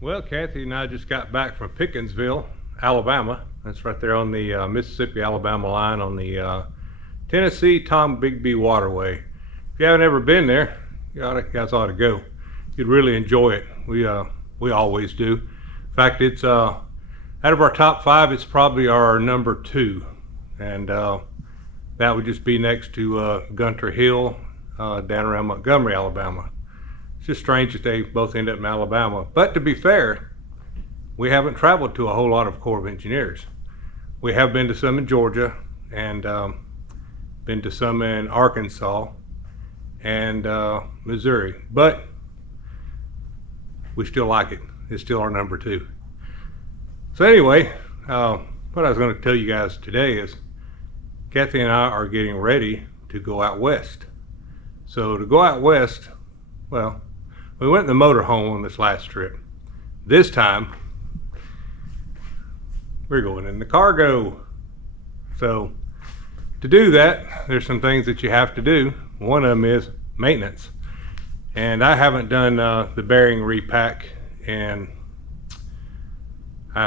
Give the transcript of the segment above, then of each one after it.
Well, Kathy and I just got back from Pickensville, Alabama. That's right there on the Mississippi-Alabama line on the Tennessee-Tom Bigby Waterway. If you haven't ever been there, you guys ought to go. You'd really enjoy it. We always do. In fact, it's out of our top 5, it's probably our number 2, and that would just be next to Gunter Hill down around Montgomery, Alabama. It's just strange that they both end up in Alabama. But to be fair, we haven't traveled to a whole lot of Corps of Engineers. We have been to some in Georgia and been to some in Arkansas and Missouri, but we still like it. It's still our number 2. So anyway, what I was going to tell you guys today is Kathy and I are getting ready to go out west. So to go out west, well, we went in the motorhome on this last trip. This time, we're going in the cargo. So to do that, there's some things that you have to do. One of them is maintenance. And I haven't done the bearing repack in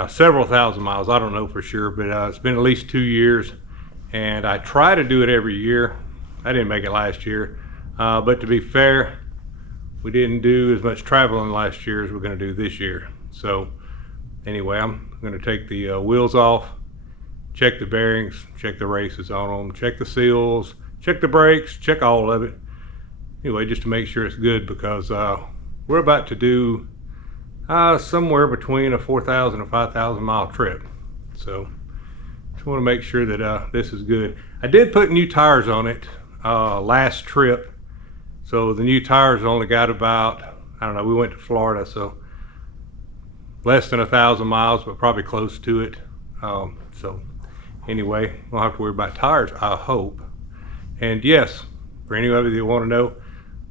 several thousand miles. I don't know for sure, but it's been at least 2 years. And I try to do it every year. I didn't make it last year. But to be fair, we didn't do as much traveling last year as we're going to do this year. So anyway, I'm going to take the wheels off, check the bearings, check the races on them, check the seals, check the brakes, check all of it. Anyway, just to make sure it's good, because we're about to do somewhere between a 4,000 and 5,000 mile trip. So just want to make sure that this is good. I did put new tires on it last trip. So the new tires only got about, I don't know, we went to Florida, so less than 1,000 miles, but probably close to it. So anyway, we'll have to worry about tires, I hope. And yes, for any of you that want to know,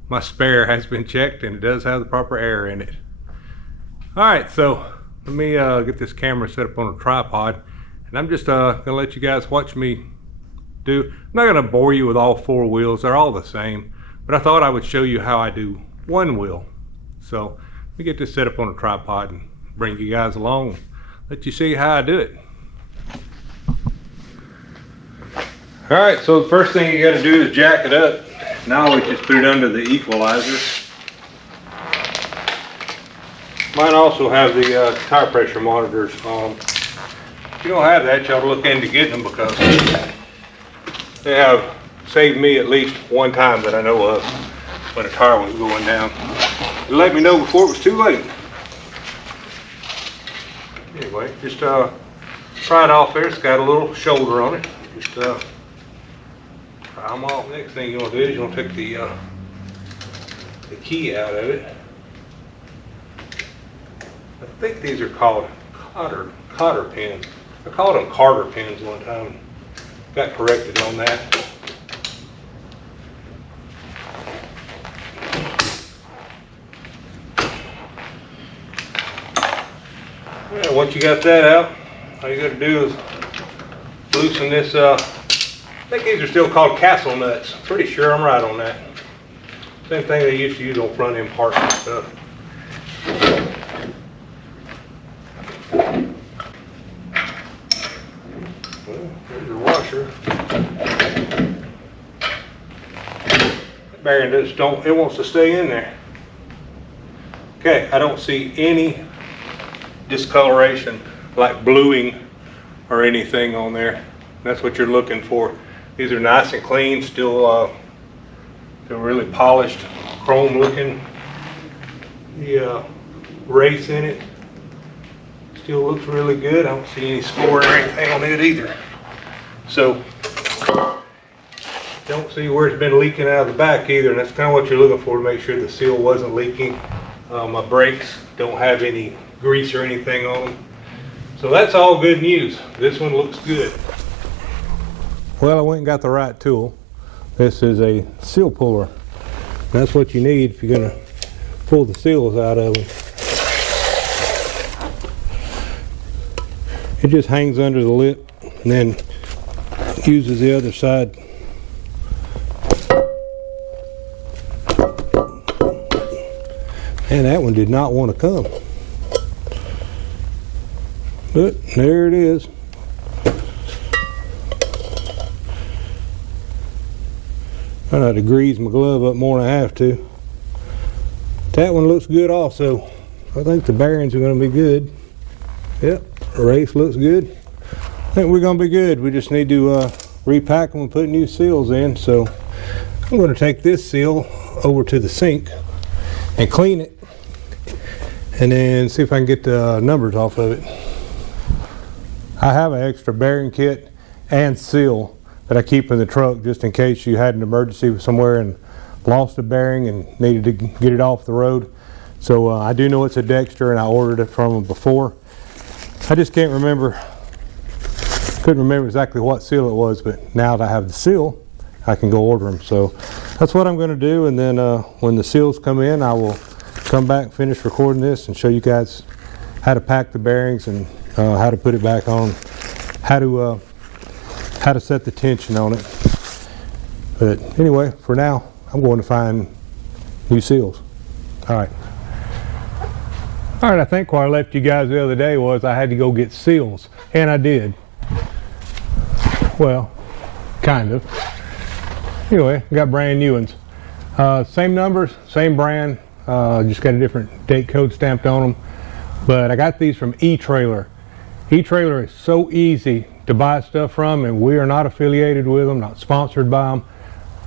my spare has been checked and it does have the proper air in it. All right, so let me get this camera set up on a tripod, and I'm just gonna let you guys watch me do. I'm not gonna bore you with all 4 wheels, they're all the same. But I thought I would show you how I do one wheel. So let me get this set up on a tripod and bring you guys along, let you see how I do it. All right, so the first thing you got to do is jack it up. Now we just put it under the equalizer. Mine also have the tire pressure monitors on. If you don't have that, you ought to look into getting them, because they have saved me at least one time that I know of when a tire was going down. It let me know before it was too late. Anyway, just pry it off there. It's got a little shoulder on it. Just pry them off. Next thing you want to do is you want to take the key out of it. I think these are called cotter pins. I called them Carter pins one time. Got corrected on that. Yeah, once you got that out, all you got to do is loosen this. I think these are still called castle nuts. Pretty sure I'm right on that. Same thing they used to use on front end parts and stuff. Well, there's your washer. That bearing just don't, it wants to stay in there. Okay, I don't see any discoloration like bluing or anything on there. That's what you're looking for. These are nice and clean, still really polished, chrome looking. The race in it still looks really good. I don't see any score or anything on it either. So don't see where it's been leaking out of the back either, and that's kind of what you're looking for to make sure the seal wasn't leaking. My brakes don't have any grease or anything on them. So that's all good news. This one looks good. Well, I went and got the right tool. This is a seal puller. That's what you need if you're going to pull the seals out of them. It just hangs under the lip and then uses the other side. And that one did not want to come. But there it is. I had to grease my glove up more than I have to. That one looks good also. I think the bearings are going to be good. Yep, the race looks good. I think we're going to be good. We just need to repack them and put new seals in. So I'm going to take this seal over to the sink and clean it, and then see if I can get the numbers off of it. I have an extra bearing kit and seal that I keep in the truck just in case you had an emergency somewhere and lost a bearing and needed to get it off the road. So I do know it's a Dexter, and I ordered it from them before. I just couldn't remember exactly what seal it was, but now that I have the seal, I can go order them. So that's what I'm going to do, and then when the seals come in, I will come back and finish recording this and show you guys how to pack the bearings and how to put it back on, how to set the tension on it. But anyway, for now, I'm going to find new seals. All right, I think where I left you guys the other day was I had to go get seals, and I did. Well, kind of. Anyway, I got brand new ones. Same numbers, same brand, just got a different date code stamped on them. But I got these from eTrailer. eTrailer is so easy to buy stuff from, and we are not affiliated with them, not sponsored by them.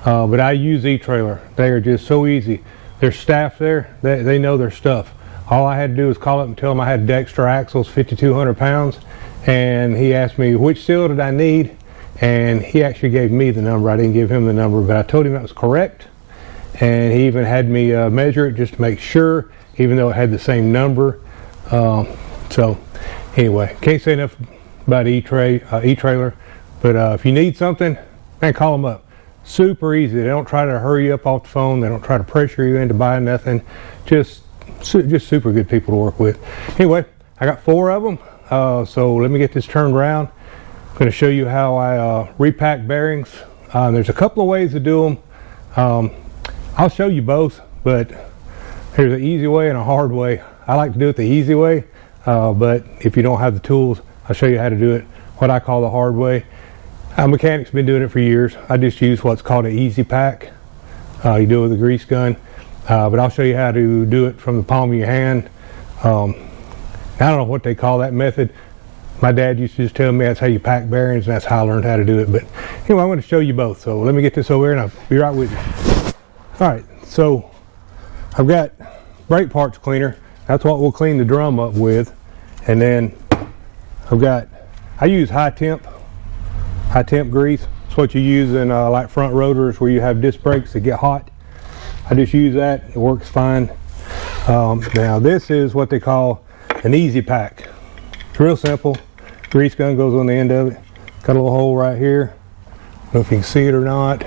But I use eTrailer. They are just so easy. Their staff there, they know their stuff. All I had to do was call up and tell them I had Dexter axles, 5,200 pounds, and he asked me which seal did I need, and he actually gave me the number. I didn't give him the number, but I told him that was correct, and he even had me measure it just to make sure, even though it had the same number. So anyway, can't say enough about eTrailer, but if you need something, man, call them up. Super easy. They don't try to hurry you up off the phone. They don't try to pressure you into buying nothing. Just super good people to work with. Anyway, I got 4 of them. So let me get this turned around. I'm going to show you how I repack bearings. There's a couple of ways to do them. I'll show you both, but there's an easy way and a hard way. I like to do it the easy way, but if you don't have the tools, I'll show you how to do it what I call the hard way. Mechanics been doing it for years. I just use what's called an easy pack. You do it with a grease gun, but I'll show you how to do it from the palm of your hand. I don't know what they call that method. My dad used to just tell me that's how you pack bearings, and that's how I learned how to do it. But anyway, I'm going to show you both. So let me get this over here, and I'll be right with you. All right, so I've got brake parts cleaner. That's what we'll clean the drum up with. And then I use high temp grease. It's what you use in like front rotors where you have disc brakes that get hot. I just use that. It works fine. Now this is what they call an easy pack. It's real simple. Grease gun goes on the end of it. Got a little hole right here. I don't know if you can see it or not.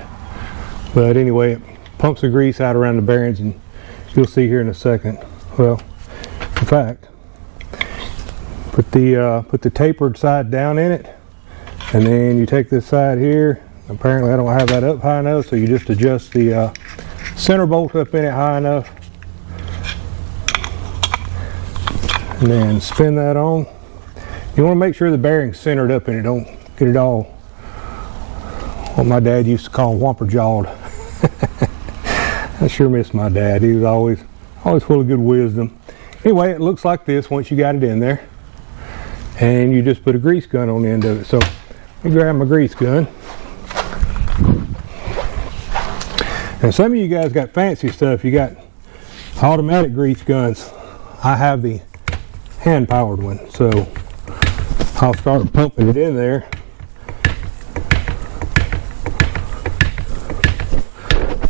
But anyway, it pumps the grease out around the bearings, and you'll see here in a second. Well, in fact, put the tapered side down in it, and then you take this side here. Apparently I don't have that up high enough, so you just adjust the center bolt up in it high enough, and then spin that on. You want to make sure the bearing's centered up in it. Don't get it all what my dad used to call whomper jawed. I sure miss my dad. He was always full of good wisdom. Anyway, it looks like this once you got it in there, and you just put a grease gun on the end of it. So let me grab my grease gun. And some of you guys got fancy stuff. You got automatic grease guns. I have the hand-powered one, so I'll start pumping it in there.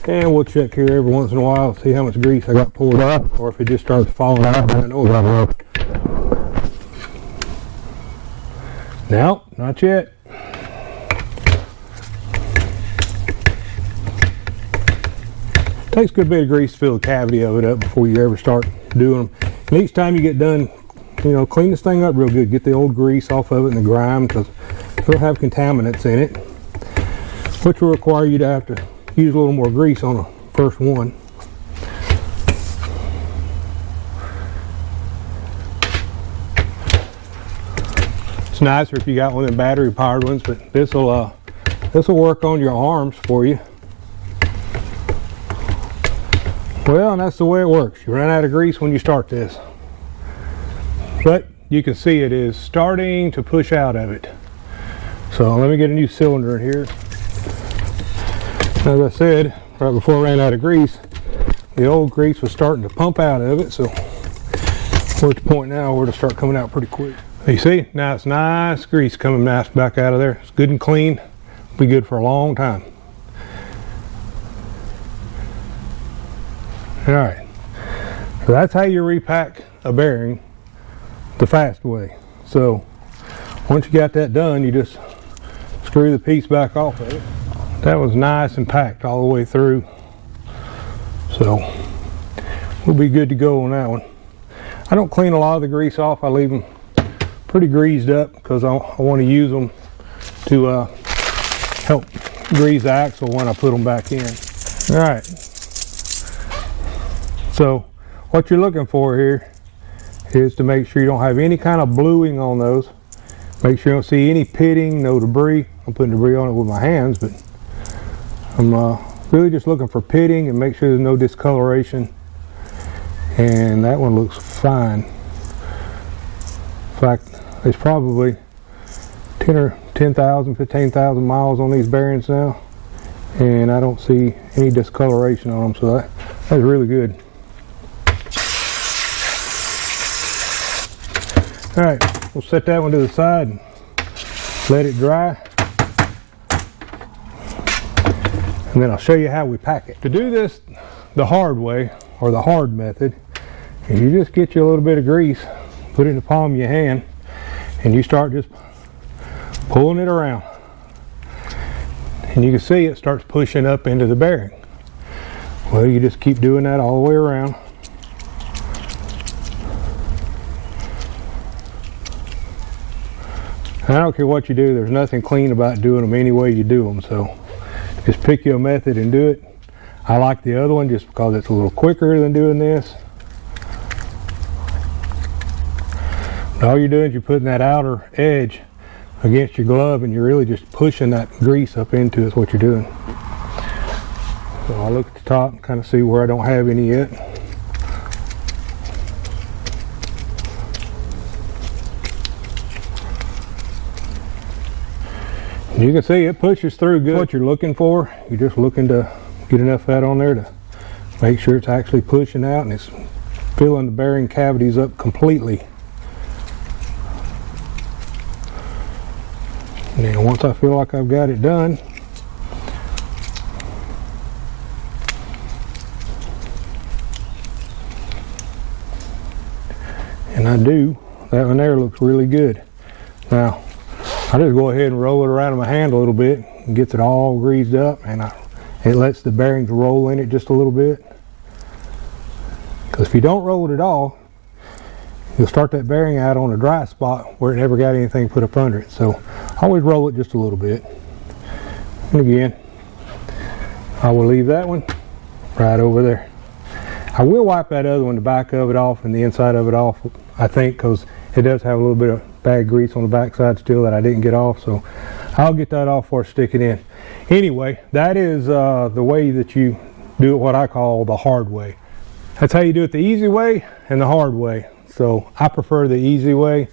And we'll check here every once in a while, see how much grease I got poured off, or if it just starts falling out, I know about rough. No, not yet. Takes a good bit of grease to fill the cavity of it up before you ever start doing them. And each time you get done you know, clean this thing up real good. Get the old grease off of it and the grime, because it'll have contaminants in it, which will require you to have to use a little more grease on the first one. It's nicer if you got one of the battery powered ones, but this will work on your arms for you. Well, and that's the way it works. You run out of grease when you start this. But you can see it is starting to push out of it. So let me get a new cylinder in here. As I said, right before I ran out of grease, the old grease was starting to pump out of it. So we're at the point now where it'll start coming out pretty quick. You see, now it's nice grease coming nice back out of there. It's good and clean. Be good for a long time. All right, so that's how you repack a bearing the fast way. So once you got that done, you just screw the piece back off of it. That was nice and packed all the way through. So we'll be good to go on that one. I don't clean a lot of the grease off. I leave them pretty greased up because I want to use them to help grease the axle when I put them back in. All right. So what you're looking for here is to make sure you don't have any kind of bluing on those. Make sure you don't see any pitting, no debris. I'm putting debris on it with my hands, but I'm really just looking for pitting and make sure there's no discoloration. And that one looks fine. In fact, there's probably 10,000, 15,000 miles on these bearings now, and I don't see any discoloration on them, so that's really good. All right, we'll set that one to the side and let it dry. And then I'll show you how we pack it. To do this the hard way, or the hard method, is you just get you a little bit of grease, put it in the palm of your hand, and you start just pulling it around. And you can see it starts pushing up into the bearing. Well, you just keep doing that all the way around. I don't care what you do, there's nothing clean about doing them any way you do them, so just pick you a method and do it. I like the other one just because it's a little quicker than doing this. But all you're doing is you're putting that outer edge against your glove and you're really just pushing that grease up into it is what you're doing. So I'll look at the top and kind of see where I don't have any yet. You can see it pushes through good. What you're looking for, you're just looking to get enough fat on there to make sure it's actually pushing out and it's filling the bearing cavities up completely. And then once I feel like I've got it done, and I do, that one there looks really good. Now, I just go ahead and roll it around in my hand a little bit and gets it all greased up, and it lets the bearings roll in it just a little bit. Because if you don't roll it at all, you'll start that bearing out on a dry spot where it never got anything put up under it. So always roll it just a little bit. And again, I will leave that one right over there. I will wipe that other one, the back of it off and the inside of it off, I think, because it does have a little bit of bad grease on the back side still that I didn't get off, so I'll get that off before I stick it in. Anyway, that is the way that you do it, what I call the hard way. That's how you do it, the easy way and the hard way. So I prefer the easy way.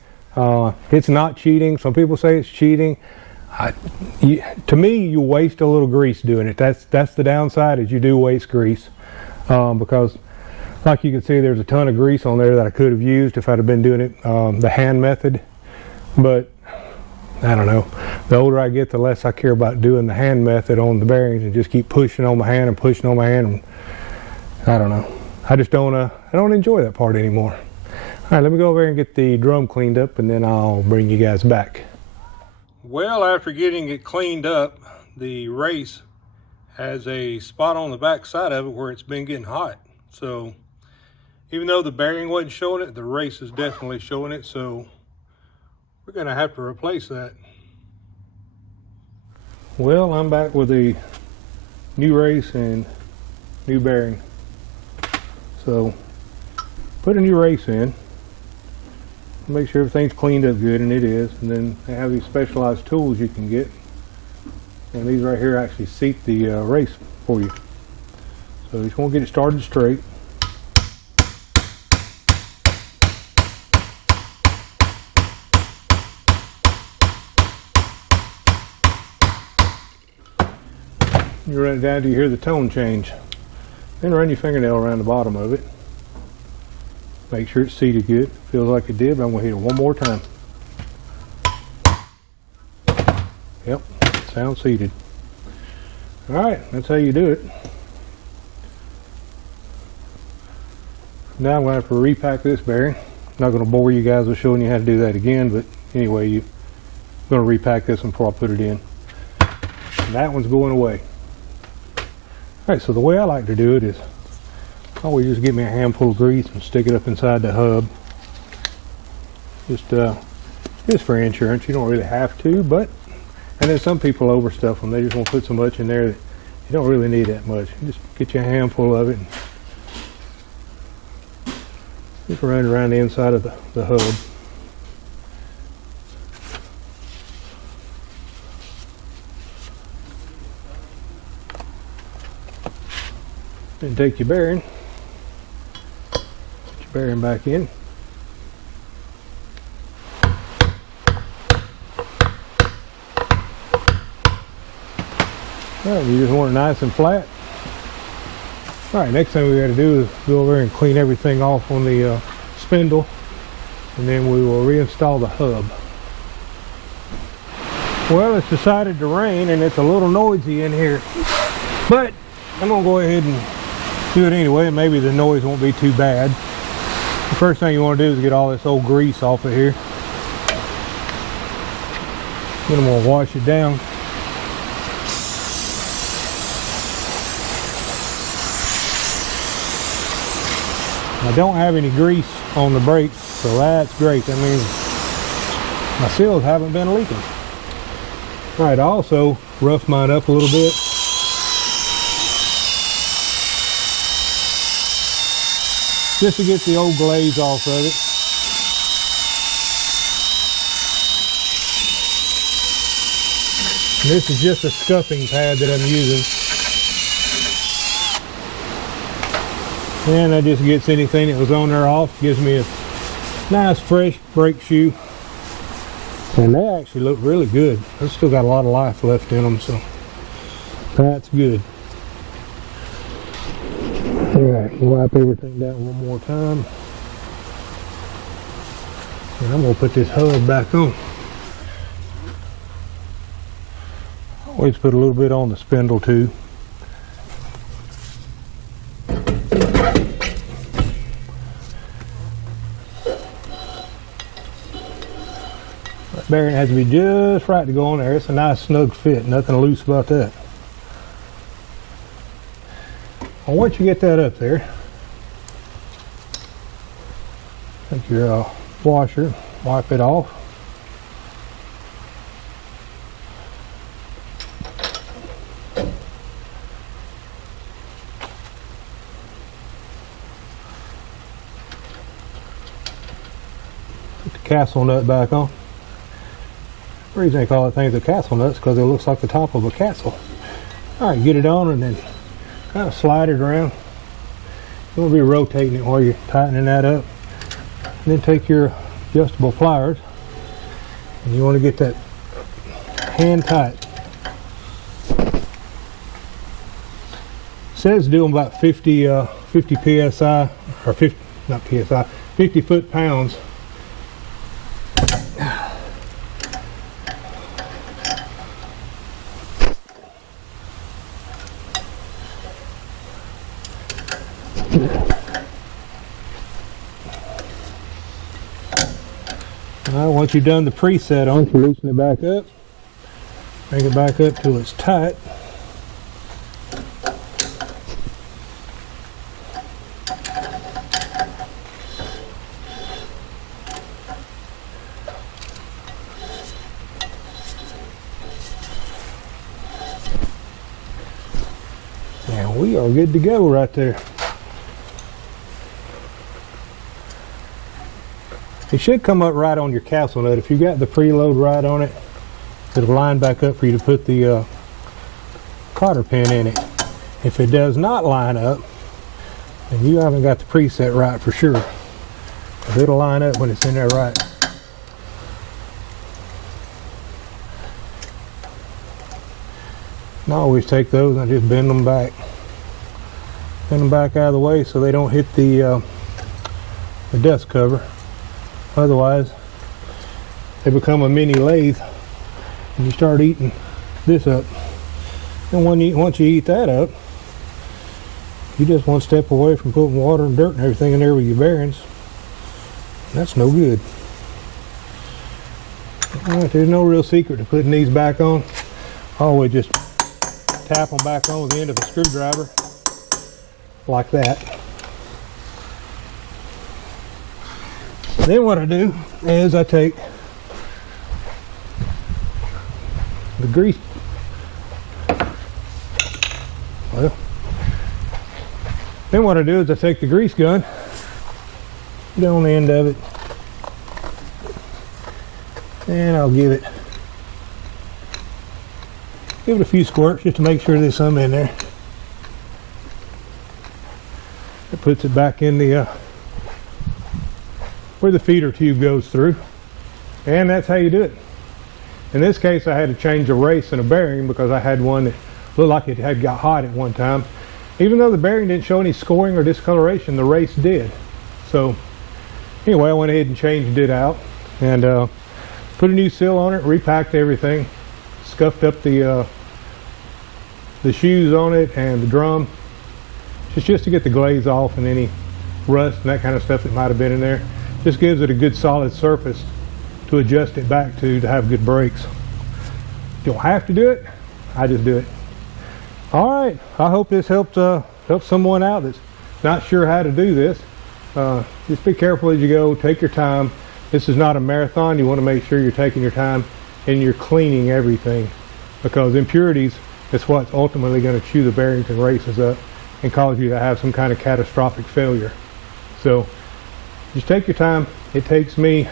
It's not cheating. Some people say it's cheating. To me, you waste a little grease doing it. That's the downside, is you do waste grease, because like you can see, there's a ton of grease on there that I could have used if I'd have been doing it the hand method. But I don't know, the older I get, the less I care about doing the hand method on the bearings and just keep pushing on my hand and pushing on my hand. And I don't know, I just don't enjoy that part anymore. All right, let me go over here and get the drum cleaned up and then I'll bring you guys back. Well, after getting it cleaned up, the race has a spot on the back side of it where it's been getting hot. So Even though the bearing wasn't showing it, the race is definitely showing it, so we're gonna have to replace that. Well, I'm back with a new race and new bearing. So put a new race in, make sure everything's cleaned up good, and it is. And then they have these specialized tools you can get, and these right here actually seat the race for you. So you just want to get it started straight. You run it down till you hear the tone change. Then run your fingernail around the bottom of it. Make sure it's seated good. Feels like it did, but I'm going to hit it one more time. Yep, sounds seated. Alright, that's how you do it. Now I'm going to have to repack this bearing. Not going to bore you guys with showing you how to do that again, but anyway, I'm going to repack this one before I put it in. And that one's going away. Alright, so the way I like to do it is always just get me a handful of grease and stick it up inside the hub. Just for insurance. You don't really have to, but, and then some people overstuff them. They just want to put so much in there that you don't really need that much. You just get you a handful of it and just run it around the inside of the hub. Then take your bearing, put your bearing back in. Alright, you just want it nice and flat. Alright, next thing we got to do is go over and clean everything off on the spindle, and then we will reinstall the hub. Well, it's decided to rain and it's a little noisy in here, but I'm going to go ahead and do it anyway, and maybe the noise won't be too bad. The first thing you want to do is get all this old grease off of here. Then I'm going to wash it down. I don't have any grease on the brakes, so that's great. That means my seals haven't been leaking. Alright, I also roughed mine up a little bit. Just to get the old glaze off of it. And this is just a scuffing pad that I'm using. And that just gets anything that was on there off. Gives me a nice fresh brake shoe. And they actually look really good. They've still got a lot of life left in them, so that's good. Alright, wipe everything down one more time. And I'm going to put this hub back on. Always put a little bit on the spindle too. That bearing has to be just right to go on there. It's a nice snug fit, nothing loose about that. Well, once you get that up there, take your washer, wipe it off. Put the castle nut back on. The reason they call it things a castle nut is because it looks like the top of a castle. Alright, get it on and then kind of slide it around. You want to be rotating it while you're tightening that up. And then take your adjustable pliers and you want to get that hand tight. It says do them about 50 psi, or 50, not psi, 50 foot-pounds. Once you've done the preset on, you loosen it back up, bring it back up till it's tight. And we are good to go right there. It should come up right on your capsule nut. If you got the preload right on it, it'll line back up for you to put the cotter pin in it. If it does not line up, then you haven't got the preset right for sure. It'll line up when it's in there right. And I always take those and I just bend them back. Bend them back out of the way so they don't hit the dust cover. Otherwise, they become a mini lathe and you start eating this up. And once you eat that up, you just one step away from putting water and dirt and everything in there with your bearings. That's no good. Alright, there's no real secret to putting these back on. I always just tap them back on with the end of a screwdriver, like that. Then what I do is I take the grease. Well, then what I do is I take the grease gun, get on the end of it, and I'll give it a few squirts just to make sure there's some in there. It puts it back in the where the feeder tube goes through, and that's how you do it. In this case, I had to change a race and a bearing because I had one that looked like it had got hot at one time. Even though the bearing didn't show any scoring or discoloration, the race did. So anyway, I went ahead and changed it out and put a new seal on it, repacked everything, scuffed up the shoes on it and the drum, just to get the glaze off and any rust and that kind of stuff that might have been in there. Just gives it a good solid surface to adjust it back to have good brakes. You don't have to do it, I just do it. All right, I hope this helped someone out that's not sure how to do this. Just be careful as you go, take your time. This is not a marathon. You want to make sure you're taking your time and you're cleaning everything, because impurities is what's ultimately going to chew the bearings and races up and cause you to have some kind of catastrophic failure. So just take your time. It takes me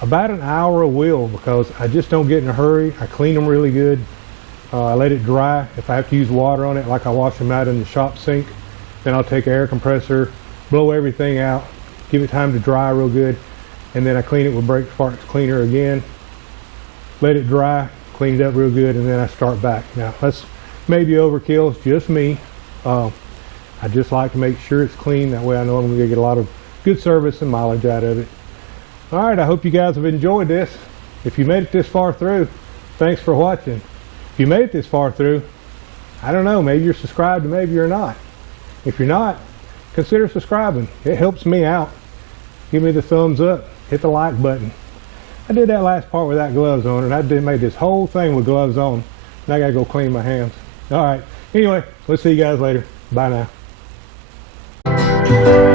about an hour a wheel because I just don't get in a hurry. I clean them really good. I let it dry. If I have to use water on it, like I wash them out in the shop sink, then I'll take an air compressor, blow everything out, give it time to dry real good, and then I clean it with brake parts cleaner again, let it dry, clean it up real good, and then I start back. Now that's maybe overkill, it's just me. I just like to make sure it's clean, that way I know I'm going to get a lot of good service and mileage out of it. Alright, I hope you guys have enjoyed this. If you made it this far through, thanks for watching. If you made it this far through, I don't know, maybe you're subscribed and maybe you're not. If you're not, consider subscribing. It helps me out. Give me the thumbs up, hit the like button. I did that last part without gloves on, and I made this whole thing with gloves on. Now I gotta go clean my hands. Alright, anyway, we'll see you guys later. Bye now.